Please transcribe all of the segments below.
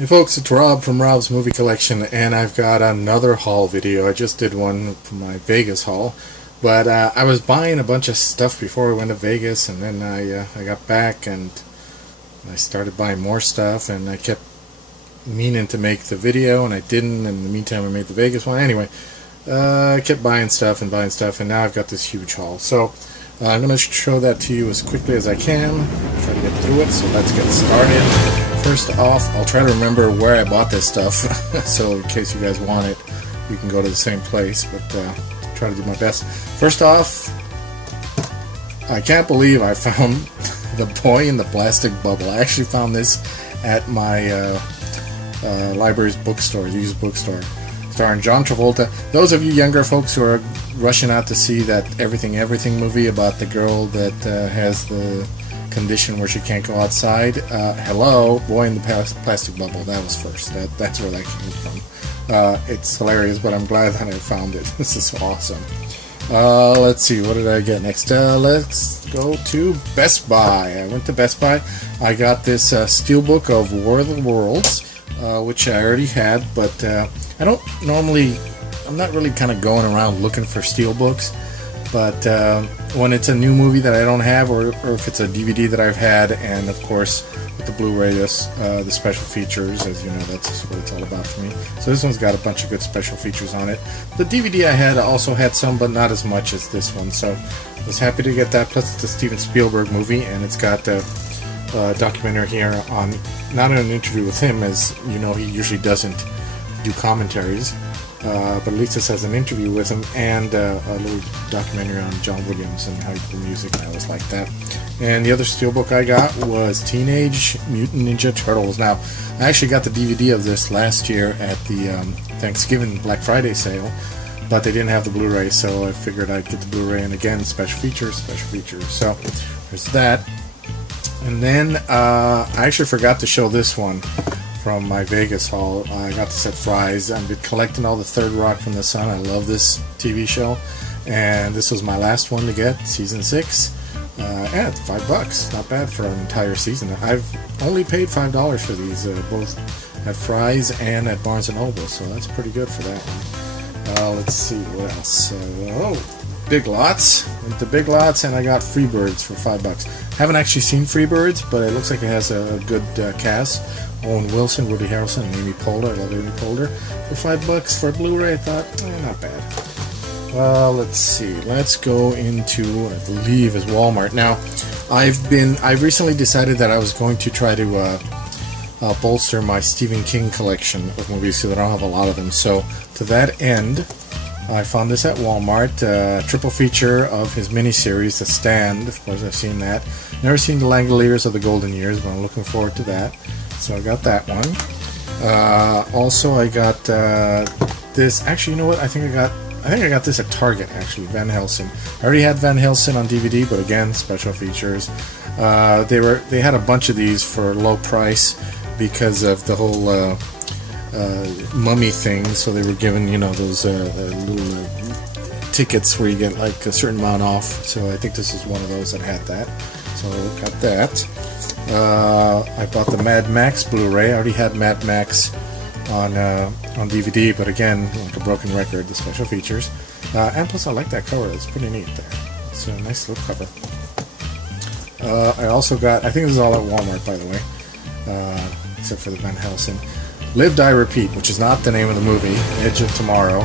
Hey folks, it's Rob from Rob's Movie Collection, and I've got another haul video. I just did one for my Vegas haul, but I was buying a bunch of stuff before I went to Vegas, and then I got back and I started buying more stuff, and I kept meaning to make the video, and I didn't. In the meantime, I made the Vegas one. Anyway, I kept buying stuff, and now I've got this huge haul. So I'm going to show that to you as quickly as I can, try to get through it, so let's get started. First off, I'll try to remember where I bought this stuff, so in case you guys want it, you can go to the same place, but try to do my best. First off, I can't believe I found The Boy in the Plastic Bubble. I actually found this at my library's bookstore, used bookstore, starring John Travolta. Those of you younger folks who are rushing out to see that Everything movie about the girl that has the condition where she can't go outside, hello, Boy in the Plastic Bubble. That was first. That's where that came from. It's hilarious, but I'm glad that I found it. This is awesome. Let's see, what did I get next? Let's go to Best Buy. I went to Best Buy. I got this steelbook of War of the Worlds, which I already had, but I'm not really kind of going around looking for steelbooks. But when it's a new movie that I don't have, or if it's a DVD that I've had, and of course with the Blu-ray, the special features, as you know, that's what it's all about for me. So this one's got a bunch of good special features on it. The DVD I had also had some, but not as much as this one. So I was happy to get that. Plus it's a Steven Spielberg movie, and it's got a documentary here on, not an interview with him, as you know, he usually doesn't do commentaries. But at least this has an interview with him, and a little documentary on John Williams and how he did the music, and I always like that. And the other steelbook I got was Teenage Mutant Ninja Turtles. Now, I actually got the DVD of this last year at the Thanksgiving Black Friday sale, but they didn't have the Blu-ray, so I figured I'd get the Blu-ray, and again, special features. So, there's that. And then, I actually forgot to show this one from my Vegas haul. I got this at Fry's. I've been collecting all the Third Rock from the Sun. I love this TV show, and this was my last one to get, season 6. Yeah, it's $5. Not bad for an entire season. I've only paid $5 for these, both at Fry's and at Barnes & Noble, so that's pretty good for that one. Let's see, what else? Big Lots. Went to Big Lots, and I got Freebirds for $5. Haven't actually seen Freebirds, but it looks like it has a good cast. Owen Wilson, Woody Harrelson, and Amy Poehler. I love Amy Poehler. For $5 for a Blu-ray, I thought, not bad. Let's see. Let's go into, I believe, is Walmart. Now, I've recently decided that I was going to try to bolster my Stephen King collection of movies, so that I don't have a lot of them. So, to that end, I found this at Walmart, triple feature of his miniseries, The Stand. Of course, I've seen that. Never seen The Langoliers or The Golden Years, but I'm looking forward to that. So I got that one. Also, I got this. Actually, you know what? I think I got this at Target. Actually, Van Helsing. I already had Van Helsing on DVD, but again, special features. They had a bunch of these for low price because of the whole mummy thing. So they were giving, those little tickets where you get like a certain amount off. So I think this is one of those that had that. So I got that. I bought the Mad Max Blu-ray. I already had Mad Max on DVD, but again, like a broken record, the special features. And plus, I like that cover. It's pretty neat there. It's a nice little cover. I also got, I think this is all at Walmart, by the way, except for the Van Helsing. Live, Die, Repeat, which is not the name of the movie, Edge of Tomorrow.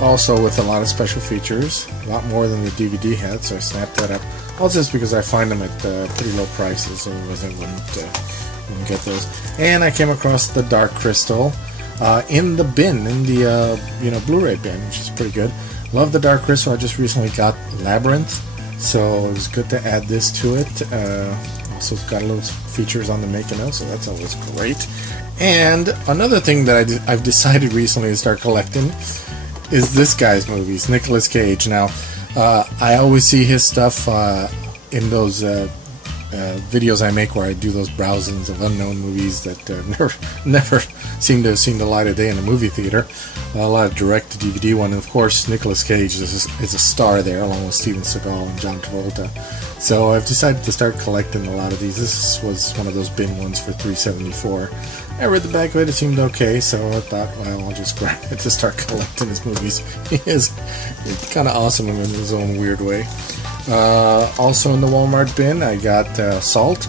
Also with a lot of special features, a lot more than the DVD had, so I snapped that up. All just because I find them at pretty low prices, otherwise I wouldn't get those. And I came across the Dark Crystal in the bin, in the Blu-ray bin, which is pretty good. Love the Dark Crystal. I just recently got Labyrinth, so it was good to add this to it. Also, it's got a little features on the making of, so that's always great. And another thing that I've decided recently to start collecting is this guy's movies, Nicolas Cage. Now, I always see his stuff in those videos I make where I do those browsings of unknown movies that never seem to have seen the light of day in a movie theater. A lot of direct-to-DVD one, and of course Nicolas Cage is a star there, along with Steven Seagal and John Travolta. So I've decided to start collecting a lot of these. This was one of those bin ones for $3.74. I read the back of it, it seemed okay, so I thought, well, I'll just grab it to start collecting his movies. He is kind of awesome in his own weird way. Also in the Walmart bin, I got Salt.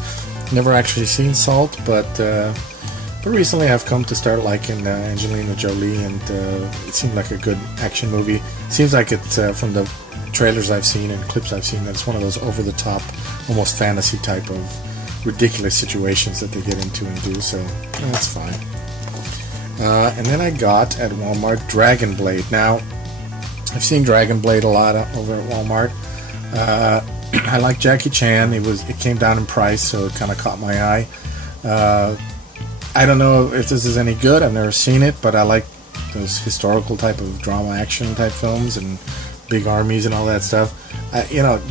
Never actually seen Salt, but recently I've come to start liking Angelina Jolie, and it seemed like a good action movie. Seems like it's from the trailers I've seen and clips I've seen, that it's one of those over-the-top, almost fantasy type of ridiculous situations that they get into and do, so that's fine. And then I got at Walmart Dragon Blade. Now, I've seen Dragon Blade a lot over at Walmart. I like Jackie Chan. It came down in price, so it kind of caught my eye. I don't know if this is any good. I've never seen it, but I like those historical type of drama action type films and big armies and all that stuff.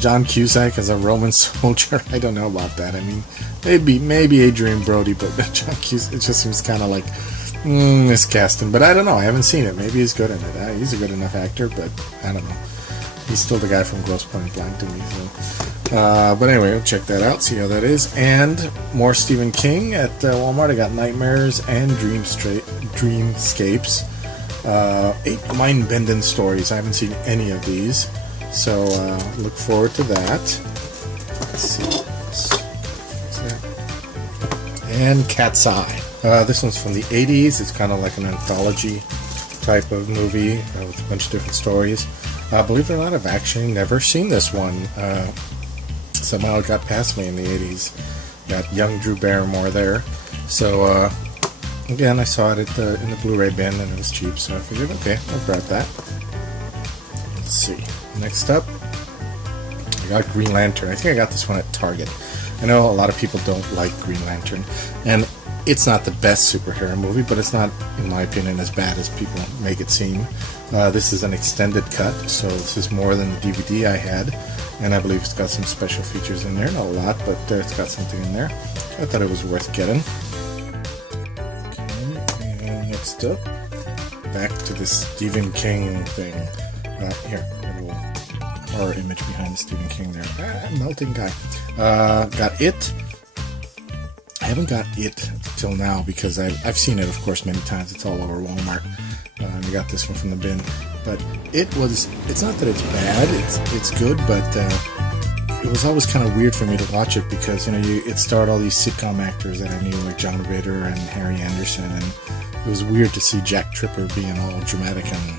John Cusack as a Roman soldier, I don't know about that. I mean, maybe Adrian Brody, but John Cusack, it just seems kind of like miscasting. But I don't know. I haven't seen it. Maybe he's good in it. He's a good enough actor, but I don't know. He's still the guy from Grosse Pointe Blank to me. So. But anyway, we'll check that out, see how that is. And more Stephen King at Walmart. I got Nightmares and Dreamscapes. 8 mind-bending stories. I haven't seen any of these, so look forward to that. Let's see. What's that? And Cat's Eye. This one's from the 80s. It's kind of like an anthology type of movie with a bunch of different stories. Believe it or not, I've actually never seen this one. Somehow it got past me in the 80s. Got young Drew Barrymore there. So, again, I saw it in the Blu-ray bin, and it was cheap, so I figured, okay, I'll grab that. Let's see. Next up, I got Green Lantern. I think I got this one at Target. I know a lot of people don't like Green Lantern, and it's not the best superhero movie, but it's not, in my opinion, as bad as people make it seem. This is an extended cut, so this is more than the DVD I had, and I believe it's got some special features in there. Not a lot, but it's got something in there. So I thought it was worth getting. Next up, back to the Stephen King thing. Here, a little horror image behind the Stephen King there. Melting guy. Got It. I haven't got It till now because I've seen it, of course, many times. It's all over Walmart. I got this one from the bin. But it's not that it's bad, it's good, but it was always kind of weird for me to watch it because, it starred all these sitcom actors that I knew, like John Ritter and Harry Anderson, and it was weird to see Jack Tripper being all dramatic and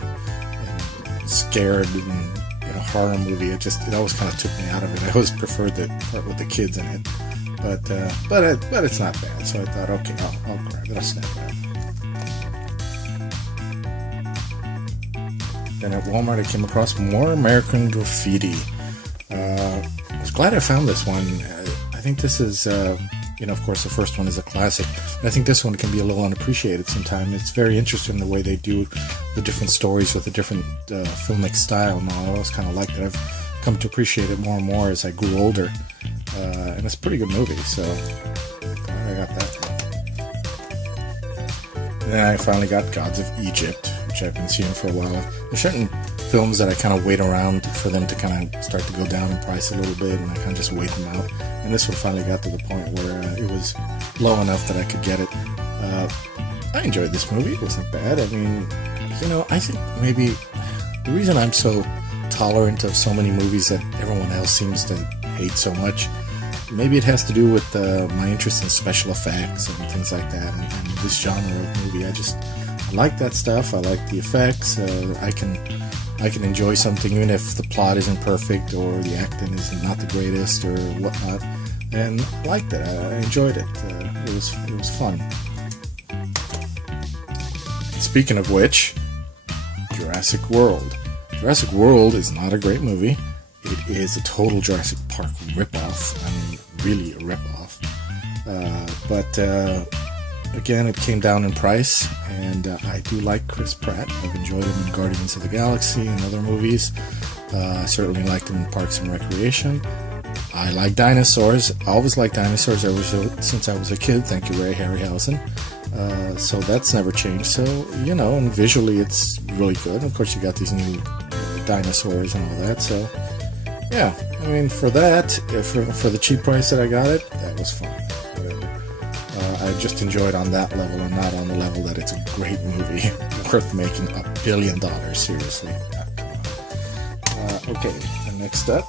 scared in a horror movie. It always kind of took me out of it. I always preferred the part with the kids in it. But it's not bad, so I thought, okay, I'll grab it. I'll snap it up. Then at Walmart, I came across more American Graffiti. I was glad I found this one. I think this is, of course, the first one is a classic. I think this one can be a little unappreciated sometimes. It's very interesting the way they do the different stories with the different filmic style. And I always kind of like that. I've come to appreciate it more and more as I grew older. And it's a pretty good movie, so I got that one. And then I finally got Gods of Egypt, which I've been seeing for a while. There's certain films that I kind of wait around for them to kind of start to go down in price a little bit, and I kind of just wait them out. And this one finally got to the point where it was low enough that I could get it. I enjoyed this movie. It wasn't bad. I mean, I think maybe the reason I'm so tolerant of so many movies that everyone else seems to hate so much, maybe it has to do with my interest in special effects and things like that, and this genre of movie. I like that stuff. I like the effects. I can enjoy something even if the plot isn't perfect or the acting is not the greatest or whatnot. And I liked it. I enjoyed it. It was fun. Speaking of which, Jurassic World. Jurassic World is not a great movie. It is a total Jurassic Park ripoff. I mean, really a ripoff. But again, it came down in price, and I do like Chris Pratt. I've enjoyed him in Guardians of the Galaxy and other movies. I certainly liked him in Parks and Recreation. I like dinosaurs. I always liked dinosaurs ever since I was a kid. Thank you, Ray Harryhausen. So that's never changed. So, and visually it's really good. Of course, you got these new dinosaurs and all that. So, yeah, I mean, for that, for the cheap price that I got it, that was fine. Whatever. I just enjoyed on that level and not on the level that it's a great movie worth making $1 billion. Seriously. Okay, and next up,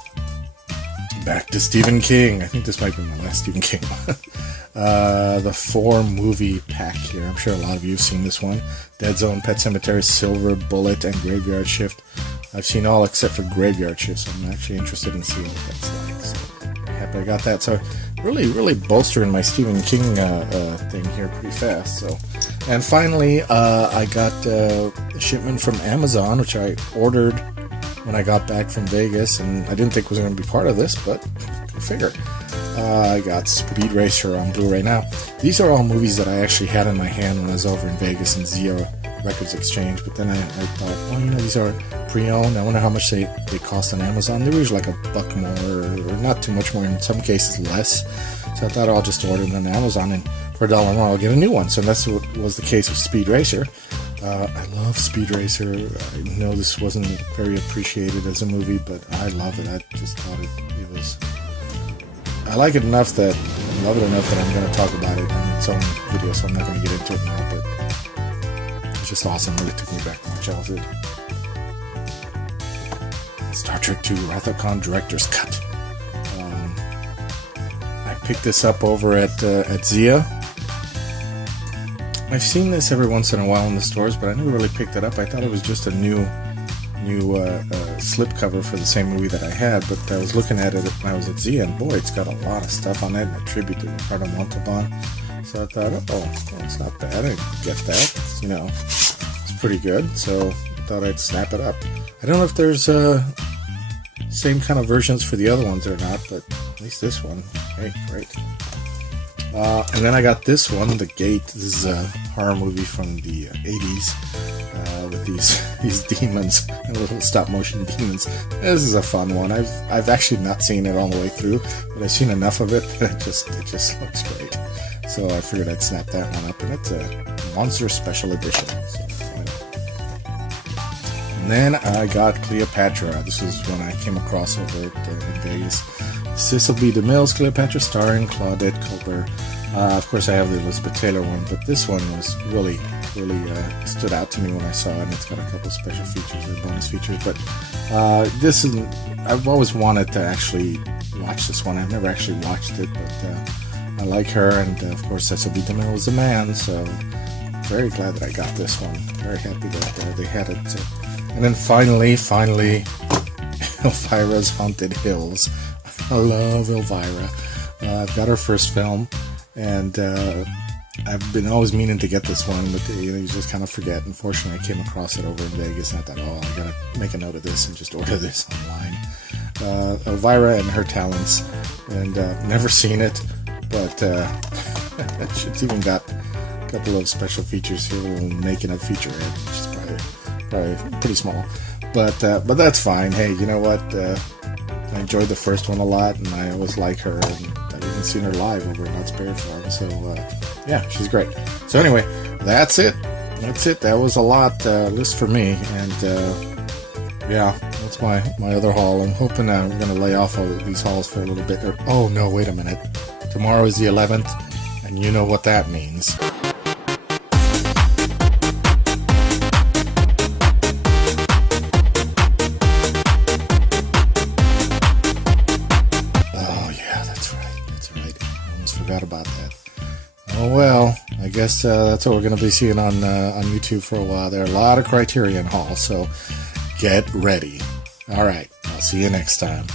back to Stephen King. I think this might be my last Stephen King one. The 4 movie pack here. I'm sure a lot of you have seen this one. Dead Zone, Pet Sematary, Silver Bullet, and Graveyard Shift. I've seen all except for Graveyard Shift, so I'm actually interested in seeing what that's like. So happy I got that. So really bolstering my Stephen King thing here pretty fast. So, and finally, I got a shipment from Amazon, which I ordered when I got back from Vegas, and I didn't think was going to be part of this, but go figure. I got Speed Racer on Blu-ray now. These are all movies that I actually had in my hand when I was over in Vegas in Zia Records Exchange, but then I thought, oh, these are pre-owned. I wonder how much they cost on Amazon. They were usually like $1 more, or not too much more, in some cases less. So I thought I'll just order them on Amazon, and for $1 more I'll get a new one. So that's what was the case with Speed Racer. I love Speed Racer. I know this wasn't very appreciated as a movie, but I love it. I just thought it was... I like it enough that... I love it enough that I'm going to talk about it on its own video, so I'm not going to get into it now, but it's just awesome. It really took me back to my childhood. Star Trek II Wrath of Khan Director's Cut. I picked this up over at Zia. I've seen this every once in a while in the stores, but I never really picked it up. I thought it was just a new slipcover for the same movie that I had, but I was looking at it when I was at Zia, and boy, it's got a lot of stuff on it, and a tribute to Ricardo Montalban. So I thought, well, it's not bad. I get that. It's pretty good, so I thought I'd snap it up. I don't know if there's same kind of versions for the other ones or not, but at least this one. Hey, great. And then I got this one, The Gate. This is a horror movie from the 80s with these demons, little stop-motion demons. This is a fun one. I've actually not seen it all the way through, but I've seen enough of it that it just looks great. So I figured I'd snap that one up, and it's a Monster Special Edition. So, and then I got Cleopatra. This is one I came across over in Vegas. Cecil B. DeMille's Cleopatra, starring Claudette Colbert. Of course, I have the Elizabeth Taylor one, but this one was really stood out to me when I saw it, and it's got a couple special features or bonus features. But this is, I've always wanted to actually watch this one. I've never actually watched it, but I like her, and of course, Cecil B. DeMille was a man, so very glad that I got this one. Very happy that they had it. So. And then finally, Elvira's Haunted Hills. I love Elvira. I've got her first film, and I've been always meaning to get this one, but you just kind of forget. Unfortunately, I came across it over in Vegas, and I thought, I gotta make a note of this and just order this online. Elvira and her talents, and never seen it, but it's even got a couple of special features here, making a featurette, which is probably pretty small, but that's fine. Hey, you know what? I enjoyed the first one a lot, and I always like her, and I've even seen her live over in Knott's Berry Farm, so yeah, she's great. So anyway, that's it. That was a lot list for me, and yeah, that's my other haul. I'm hoping I'm going to lay off all of these hauls for a little bit. Oh no, wait a minute. Tomorrow is the 11th, and you know what that means. Forgot about that. Oh well, I guess that's what we're going to be seeing on YouTube for a while. There are a lot of Criterion hauls, so get ready. All right, I'll see you next time.